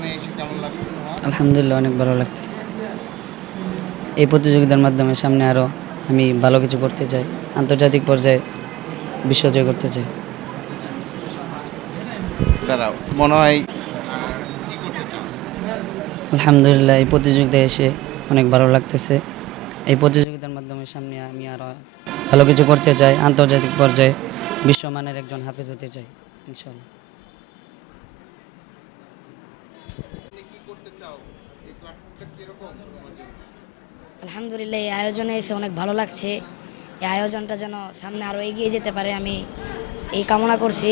এখানে এসে কেমন লাগছে আলহামদুলিল্লাহ অনেক ভালো লাগতেছে। এই প্রতিযোগিতার মাধ্যমে সামনে আরও আমি ভালো কিছু করতে চাই আন্তর্জাতিক পর্যায়ে বিশ্বজয় করতে চাই। দাঁড়াও মনে হয় আলহামদুলিল্লাহ এই প্রতিযোগিতায় এসে অনেক ভালো লাগতেছে। এই প্রতিযোগিতার মাধ্যমে সামনে আমি আরও ভালো কিছু করতে চাই আন্তর্জাতিক পর্যায়ে বিশ্বমানের একজন হাফেজ হতে চাই ইনশাল্লাহ কি করতে চাও? এই প্ল্যাটফর্মটা কীরকম তোমার আলহামদুলিল্লাহ এই আয়োজনে এসে অনেক ভালো লাগছে। এই আয়োজনটা যেন সামনে আরও এগিয়ে যেতে পারে আমি এই কামনা করছি।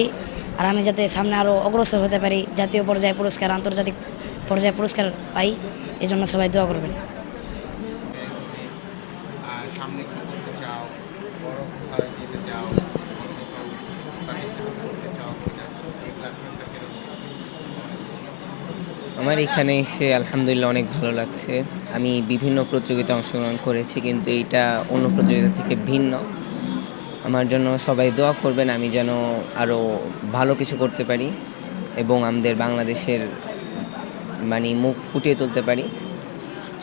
আর আমি যাতে সামনে আরও অগ্রসর হতে পারি জাতীয় পর্যায়ে পুরস্কার আন্তর্জাতিক পর্যায়ে পুরস্কার পাই এই জন্য সবাই দোয়া করবেন। সামনে কি করতে চাও? বড় যেতে চাও বড় কোথাও পার্টিসিপেট করতে চাও কিনা এই প্ল্যাটফর্মটা কীরকম তোমার কাছে মনে হচ্ছে? আমার এখানে এসে আলহামদুলিল্লাহ অনেক ভালো লাগছে। আমি বিভিন্ন প্রতিযোগিতায় অংশগ্রহণ করেছি, কিন্তু এটা অন্য প্রতিযোগিতা থেকে ভিন্ন। আমার জন্য সবাই দোয়া করবেন, আমি যেন আরও ভালো কিছু করতে পারি এবং আমাদের বাংলাদেশের মানে মুখ ফুটিয়ে তুলতে পারি।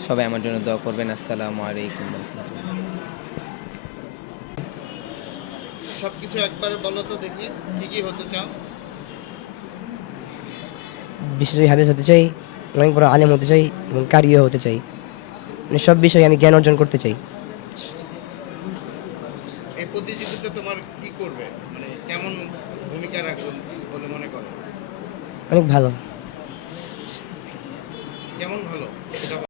সবাই আমার জন্য দোয়া করবেন। আসসালামু আলাইকুম সব কিছু একবারে বলো তো দেখি, কি কি হতে চাও? বিশ্বজয়ী হাফেজ হতে চাই অনেক বড় আলেম হতে চাই এবং কারিও হতে চাই। মানে সব বিষয়ে আমি জ্ঞান অর্জন করতে চাই। এই প্রতিযোগিতা তোমার কি করবে? মানে কেমন ভূমিকা রাখবে বলে মনে করো? অনেক ভালো। কেমন ভালো?